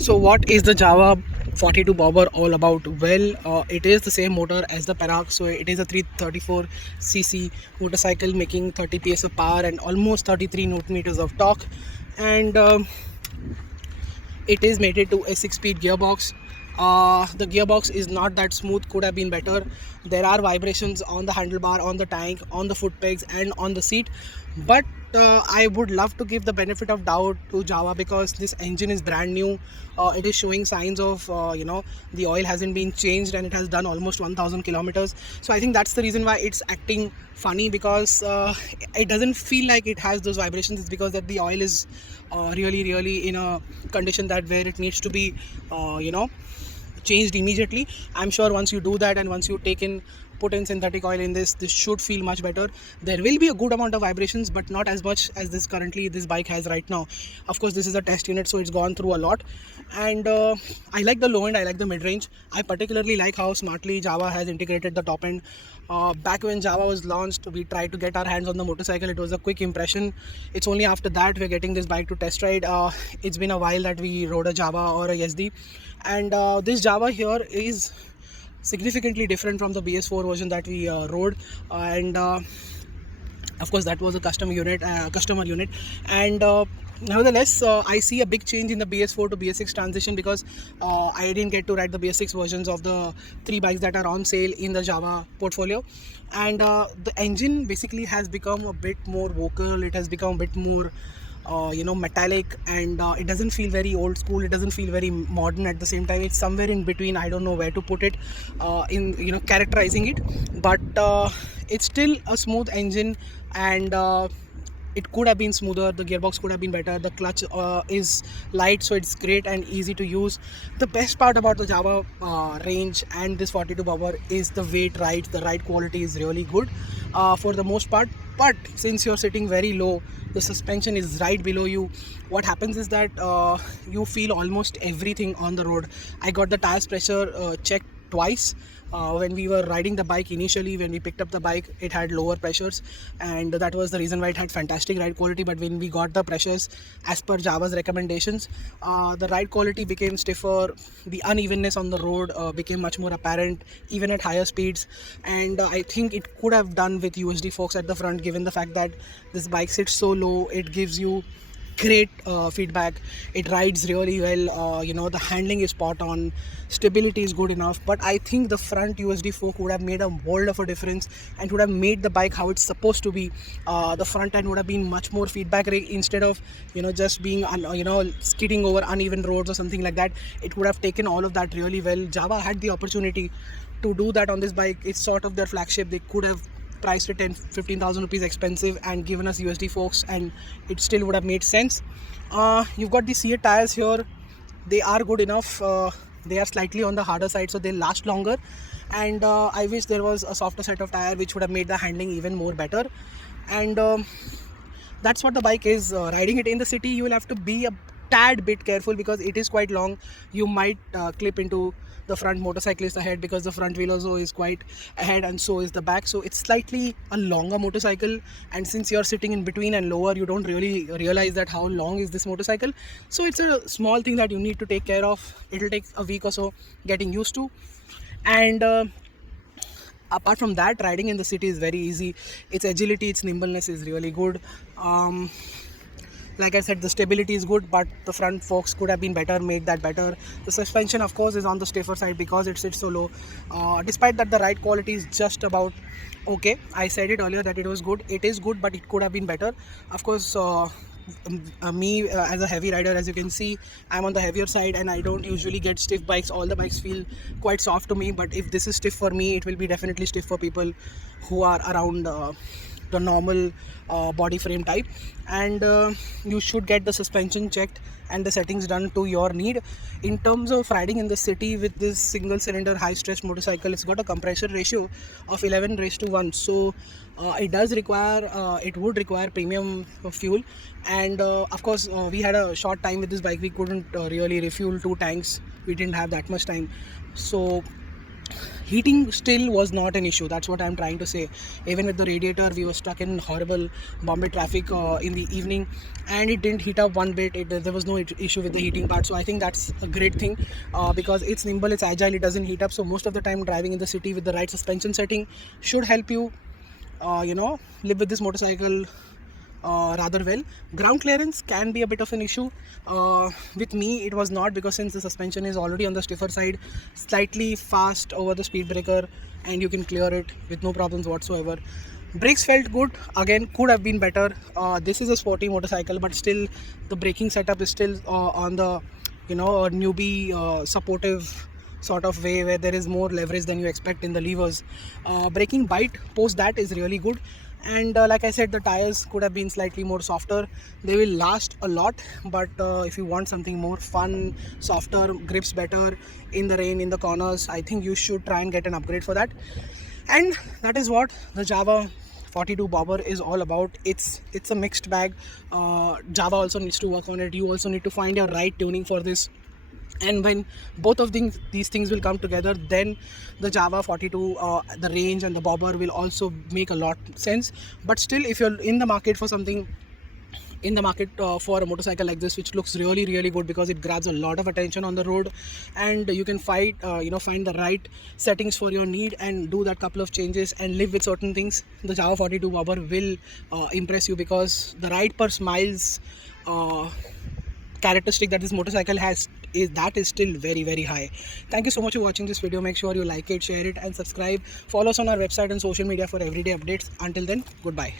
So what is the Jawa 42 bobber all about? Well, it is the same motor as the Perak. So it is a 334cc motorcycle making 30 PS of power and almost 33 newton meters of torque. And it is mated to a 6-speed gearbox. The gearbox is not that smooth, could have been better. There are vibrations on the handlebar, on the tank, on the foot pegs and on the seat, but I would love to give the benefit of doubt to Java because this engine is brand new. It is showing signs of the oil hasn't been changed and it has done almost 1000 kilometers. So I think that's the reason why it's acting funny, because it doesn't feel like it has those vibrations. It's because that the oil is really in a condition that where it needs to be changed immediately. I'm sure once you do that and once you put in synthetic oil in this should feel much better. There will be a good amount of vibrations, but not as much as this bike has right now. Of course, this is a test unit, so it's gone through a lot. And I like the low end, I like the mid range. I particularly like how smartly Java has integrated the top end. Back when Java was launched, we tried to get our hands on the motorcycle. It was a quick impression. It's only after that we're getting this bike to test ride. It's been a while that we rode a Java or a SD, and this Java here is significantly different from the BS4 version that we rode. And of course that was a customer unit. And nevertheless, I see a big change in the BS4 to BS6 transition, because I didn't get to ride the BS6 versions of the 3 bikes that are on sale in the Java portfolio. And the engine basically has become a bit more vocal. It has become a bit more metallic, and it doesn't feel very old school. It doesn't feel very modern at the same time. It's somewhere in between. I don't know where to put it in characterizing it, but it's still a smooth engine. And it could have been smoother. The gearbox could have been better. The clutch is light, so it's great and easy to use. The best part about the Java range and this 42 bobber is the weight ride. The ride quality is really good for the most part. But since you're sitting very low, the suspension is right below you. What happens is that you feel almost everything on the road. I got the tires pressure checked twice. When we were riding the bike initially, when we picked up the bike, it had lower pressures, and that was the reason why it had fantastic ride quality. But when we got the pressures as per Java's recommendations, the ride quality became stiffer. The unevenness on the road became much more apparent even at higher speeds. And I think it could have done with USD forks at the front, given the fact that this bike sits so low. It gives you great feedback. It rides really well. The handling is spot on, stability is good enough. But I think the front USD fork would have made a world of a difference and would have made the bike how it's supposed to be. The front end would have been much more feedback instead of just being skidding over uneven roads or something like that. It would have taken all of that really well. Java had the opportunity to do that on this bike. It's sort of their flagship. They could have priced it 10-15,000 rupees expensive and given us USD forks, and it still would have made sense. You've got the C8 tires here. They are good enough. They are slightly on the harder side, so they last longer. And I wish there was a softer set of tire which would have made the handling even more better. And that's what the bike is. Riding it in the city, you will have to be a tad bit careful because it is quite long. You might clip into the front motorcyclist ahead, because the front wheel also is quite ahead and so is the back. So it's slightly a longer motorcycle, and since you're sitting in between and lower, you don't really realize that how long is this motorcycle. So it's a small thing that you need to take care of. It'll take a week or so getting used to. And apart from that, riding in the city is very easy. Its agility, its nimbleness is really good. Like I said, the stability is good, but the front forks could have been better, made that better. The suspension, of course, is on the stiffer side because it sits so low. Despite that, the ride quality is just about okay. I said it earlier that it was good. It is good, but it could have been better. Of course, me as a heavy rider, as you can see, I'm on the heavier side and I don't usually get stiff bikes. All the bikes feel quite soft to me, but if this is stiff for me, it will be definitely stiff for people who are around the normal body frame type. And you should get the suspension checked and the settings done to your need. In terms of riding in the city with this single cylinder high stress motorcycle, it's got a compression ratio of 11:1. So it would require premium fuel. And of course, we had a short time with this bike. We couldn't really refuel 2 tanks. We didn't have that much time. So heating still was not an issue. That's what I'm trying to say. Even with the radiator, we were stuck in horrible Bombay traffic in the evening, and it didn't heat up one bit. There was no issue with the heating part. So I think that's a great thing, because it's nimble, it's agile, it doesn't heat up. So most of the time driving in the city with the right suspension setting should help you live with this motorcycle rather well. Ground clearance can be a bit of an issue. With me it was not, because since the suspension is already on the stiffer side, slightly fast over the speed breaker and you can clear it with no problems whatsoever. Brakes felt good, again could have been better. This is a sporty motorcycle, but still the braking setup is still on the a newbie supportive sort of way, where there is more leverage than you expect in the levers. Braking bite post that is really good, and like I said, the tires could have been slightly more softer. They will last a lot, but if you want something more fun, softer, grips better in the rain, in the corners, I think you should try and get an upgrade for that. And that is what the Jawa 42 Bobber is all about. It's a mixed bag. Java also needs to work on it. You also need to find your right tuning for this, and when both of these things will come together, then the Java 42, the range and the bobber will also make a lot sense. But still, if you're in the market for something, for a motorcycle like this, which looks really really good because it grabs a lot of attention on the road, and you can find the right settings for your need and do that couple of changes and live with certain things, the Java 42 bobber will impress you, because the ride per miles characteristic that this motorcycle has is still very very high. Thank you so much for watching this video. Make sure you like it, share it and subscribe. Follow us on our website and social media for everyday updates. Until then, goodbye.